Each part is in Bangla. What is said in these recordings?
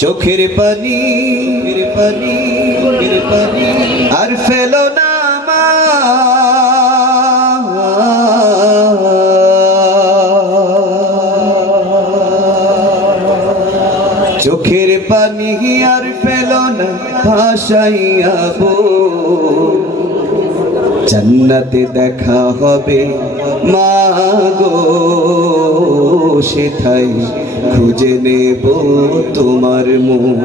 চোখের পানি আর ফেলো না মা, চোখের পানি আর ফেলো না ভাসাইয়া বুক, জান্নাতে দেখা হবে মা গো, সেথায় খুঁজে নেব তোমার মুখ।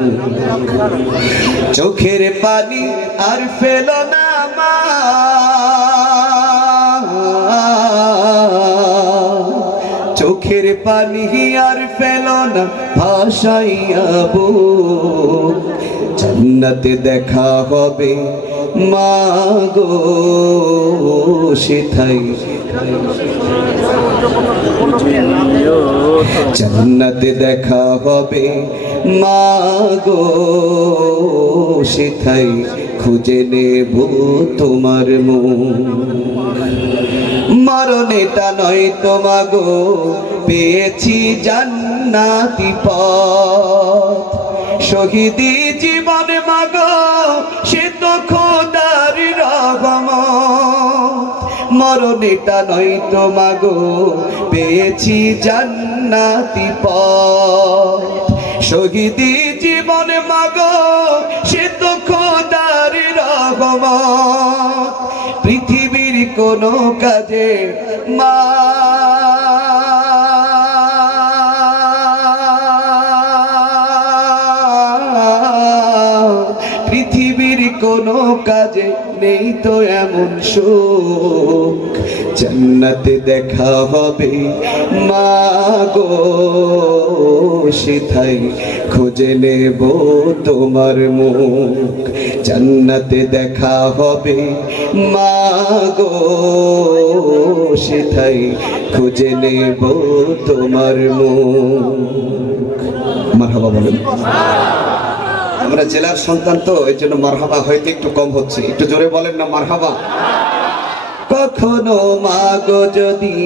চোখের পানি আর ফেলো না মা, চোখের পানি আর ফেলো না ভাসাইয়া বুক, জান্নাতে দেখা হবে মা গো, সেথায় জান্নাতে দেখা হবে মা গো, সেথায় খুঁজে নেব তোমার মুখ। মরণেটা নয় তো মা গো, পেয়েছি জান্নাতি পথ, শহীদি জীবন মা গো, সে তো খোদার রহমত। মরণেটা নয় তো মা গো, পেয়েছি জান্নাতি পথ, শহীদি জীবন মা গো, সে তো খোদার রহমত। পৃথিবীর কোনো কাজে মা, পৃথিবীর কোনো কাজে নেই তো এমন সুখ, জান্নাতে দেখা হবে মা গো, সেথায় খুঁজে নেব তোমার মুখ। জান্নাতে দেখা হবে মা গো, সেথায় খুঁজে নেব তোমার মুখ। মারহাবা বলেন। আমরা জেলার সন্তান তো, এই জন্য মারহাবা হয়তো একটু কম হচ্ছে, একটু জোরে বলেন না মারহাবা। কখনো মা গো যদি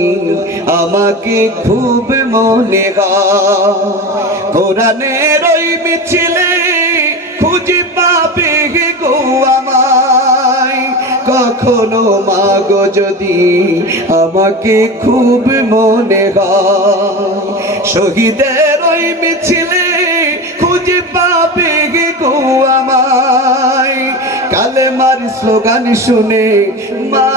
আমাকে খুব মনে হয়, কোরআনের ওই মিছিলে খুঁজে পাবে গো আমায়। কখনো মা গো যদি আমাকে খুব মনে হয়, শহীদের ওই মিছিলে খুঁজে পাবে গো আমায়। কালেমার স্লোগান শুনে মা,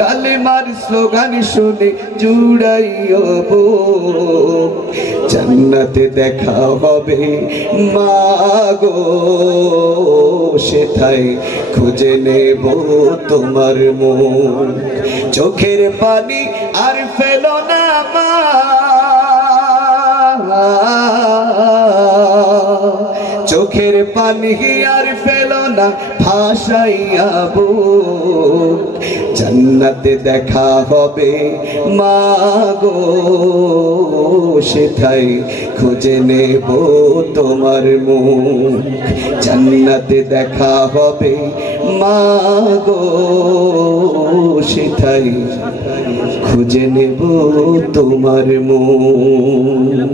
কালেমার স্লোগান শুনে জুড়াইও বুক, জান্নাতে দেখা হবে মা গো, সেথায় খুঁজে নেব তোমার মুখ। চোখের পানি আর ফেলো না মা, চোখের পানি আর ফেলো না ভাসাইয়া বুক, জান্নাতে দেখা হবে মা গো, সেথায় খুঁজে নেব তোমার মুখ। জান্নাতে দেখা হবে মা গো, সেথায় খুঁজে নেব তোমার মুখ।